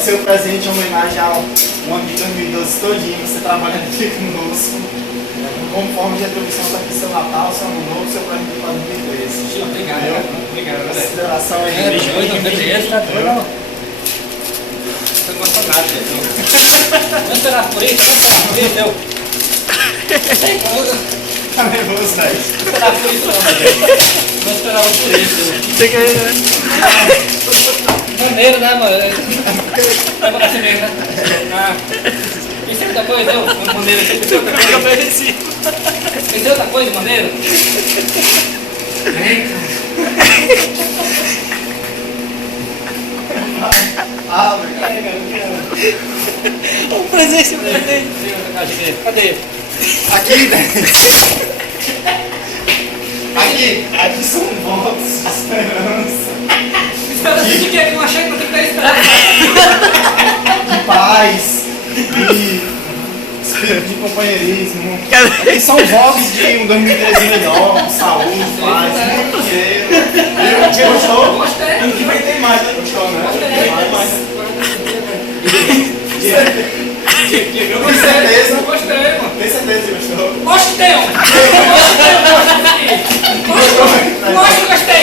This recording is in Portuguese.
seu presente em homenagem ao ano de 2012 todinho, você trabalhando aqui conosco. Como forma de retribuição para aqui seu Natal, seu Ano Novo, seu presente para 2013. Obrigado. Obrigado. Consideração aí. Não gostou nada, vamos esperar por isso, eu. Tá nervoso, velho? Vamos esperar por isso, não, vamos esperar por isso. Tem que... Maneiro, né, mano? Vai pra assim mesmo, né? Pensei outra coisa, eu? Maneiro, pensei outra coisa. Eu mereci. Pensei outra coisa, maneiro? Ah, obrigado. O presente, Cadê? Aqui, velho. Aqui são votos de esperança. Esperança de quê? Que eu achei que eu tenho que ter esperança. De paz, de companheirismo. Cadê? Aqui são votos de um 2013 melhor, com saúde, paz, muito dinheiro. Gostou? Gostei. Ano que vem tem mais, né? Gostou, né? Tem mais. Com certeza. Gostei, mano. Tem certeza que gostou? Gostei, mano. Gostei, gostei. Gostei, gostei.